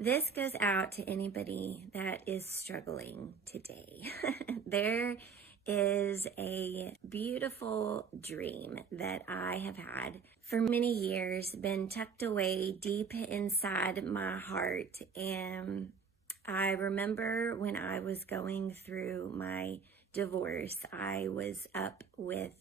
This goes out to anybody that is struggling today. There is a beautiful dream that I have had for many years, been tucked away deep inside my heart. And I remember when I was going through my divorce, I was up with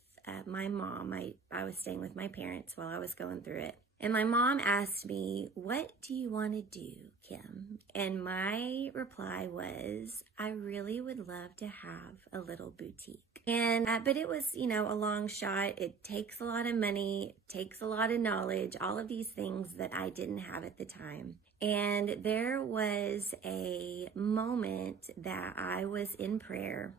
my mom. I was staying with my parents while I was going through it. And my mom asked me, "What do you want to do, Kim?" And my reply was, "I really would love to have a little boutique." And, but it was, a long shot. It takes a lot of money, takes a lot of knowledge, all of these things that I didn't have at the time. And there was a moment that I was in prayer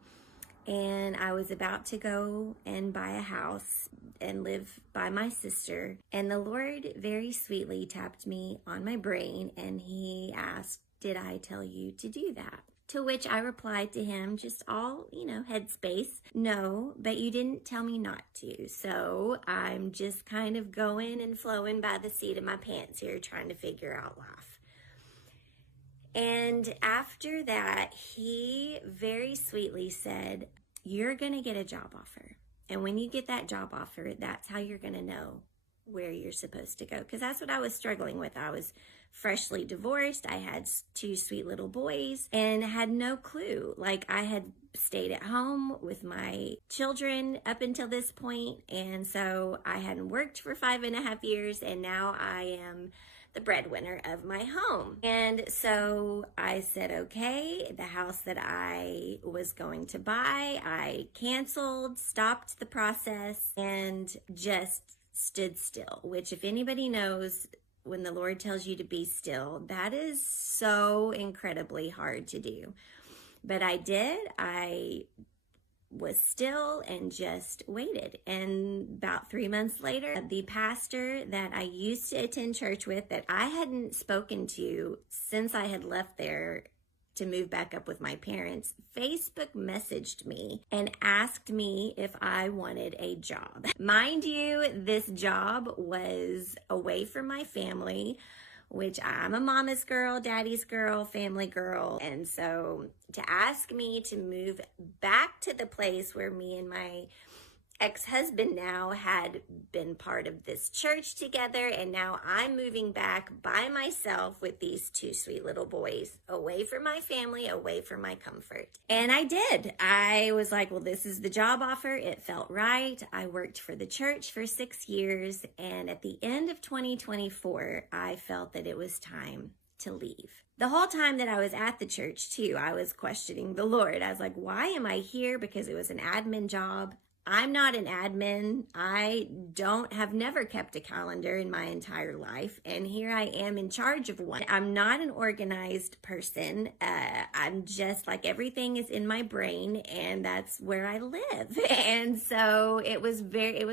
and I was about to go and buy a house and live by my sister. And the Lord very sweetly tapped me on my brain and he asked, "Did I tell you to do that?" To which I replied to him, just all, headspace, "No, but you didn't tell me not to. So I'm just kind of going and flowing by the seat of my pants here, trying to figure out life." And after that, he very sweetly said, "You're going to get a job offer. And when you get that job offer, that's how you're going to know where you're supposed to go." Because that's what I was struggling with. I was freshly divorced. I had two sweet little boys and had no clue. Like, I had stayed at home with my children up until this point. And so I hadn't worked for 5.5 years. And now I am the breadwinner of my home. And so I said, okay, the house that I was going to buy, I canceled, stopped the process, and just stood still, which, if anybody knows, when the Lord tells you to be still, that is so incredibly hard to do. But I did. I was still and just waited. And about 3 months later, the pastor that I used to attend church with, that I hadn't spoken to since I had left there to move back up with my parents, Facebook messaged me and asked me if I wanted a job. Mind you, this job was away from my family, which I'm a mama's girl, daddy's girl, family girl. And so to ask me to move back to the place where me and my ex-husband now had been part of this church together, and now I'm moving back by myself with these two sweet little boys, away from my family, away from my comfort. And I did. I was like, well, this is the job offer. It felt right. I worked for the church for 6 years, and at the end of 2024, I felt that it was time to leave. The whole time that I was at the church too, I was questioning the Lord. I was like, why am I here? Because it was an admin job. I'm not an admin. I have never kept a calendar in my entire life. And here I am in charge of one. I'm not an organized person. I'm just like, everything is in my brain and that's where I live. And so it was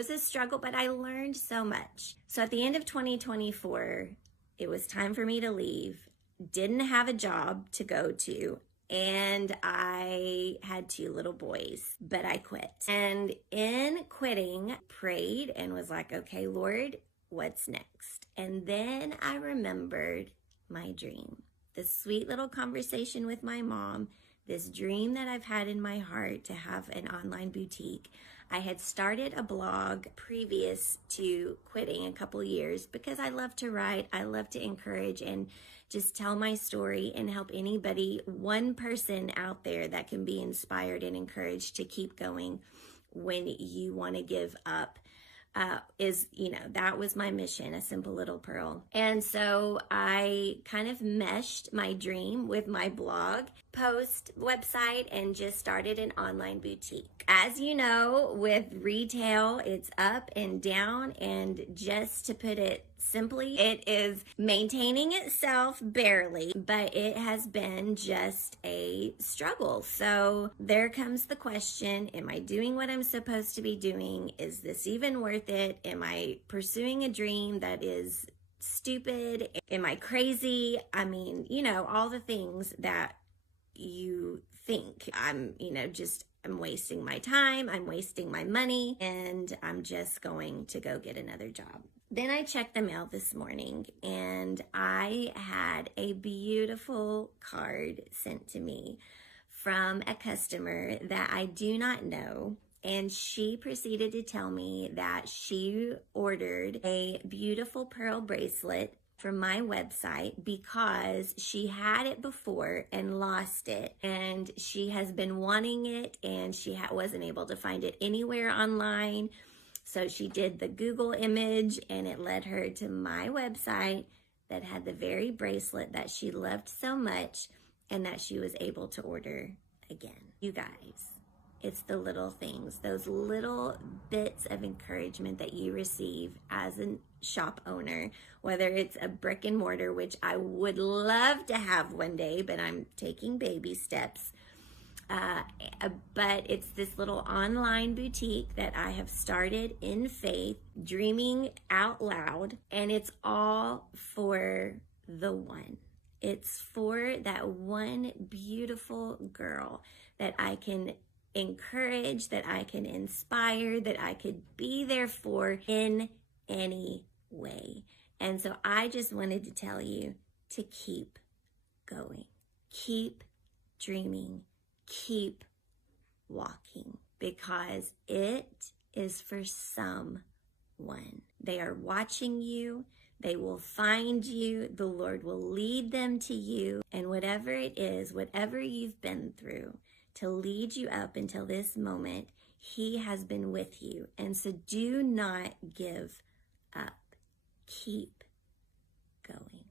a struggle, but I learned so much. So at the end of 2024, it was time for me to leave. Didn't have a job to go to. And I had two little boys, but I quit. And in quitting, prayed and was like, okay, Lord, what's next? And then I remembered my dream, this sweet little conversation with my mom, this dream that I've had in my heart to have an online boutique. I had started a blog previous to quitting a couple years because I love to write. I love to encourage and just tell my story and help anybody, one person out there that can be inspired and encouraged to keep going when you want to give up. That was my mission, a simple little pearl. And so I kind of meshed my dream with my blog post website and just started an online boutique. As you know, with retail, it's up and down, and just to put it simply, it is maintaining itself barely, but it has been just a struggle. So there comes the question, am I doing what I'm supposed to be doing? Is this even worth it? Am I pursuing a dream that is stupid? Am I crazy? I mean, all the things that you think. I'm wasting my time, I'm wasting my money, and I'm just going to go get another job. Then I checked the mail this morning, and I had a beautiful card sent to me from a customer that I do not know. And she proceeded to tell me that she ordered a beautiful pearl bracelet from my website because she had it before and lost it, and she has been wanting it, and she wasn't able to find it anywhere online. So she did the Google image, and it led her to my website that had the very bracelet that she loved so much and that she was able to order again. You guys, it's the little things, those little bits of encouragement that you receive as a shop owner, whether it's a brick and mortar, which I would love to have one day, but I'm taking baby steps. But it's this little online boutique that I have started in faith, dreaming out loud, and it's all for the one. It's for that one beautiful girl that I can encourage, that I can inspire, that I could be there for in any way. And so I just wanted to tell you to keep going, keep dreaming, keep walking, because it is for someone. They are watching you. They will find you. The Lord will lead them to you. And whatever it is, whatever you've been through to lead you up until this moment, He has been with you. And so do not give up. Keep going.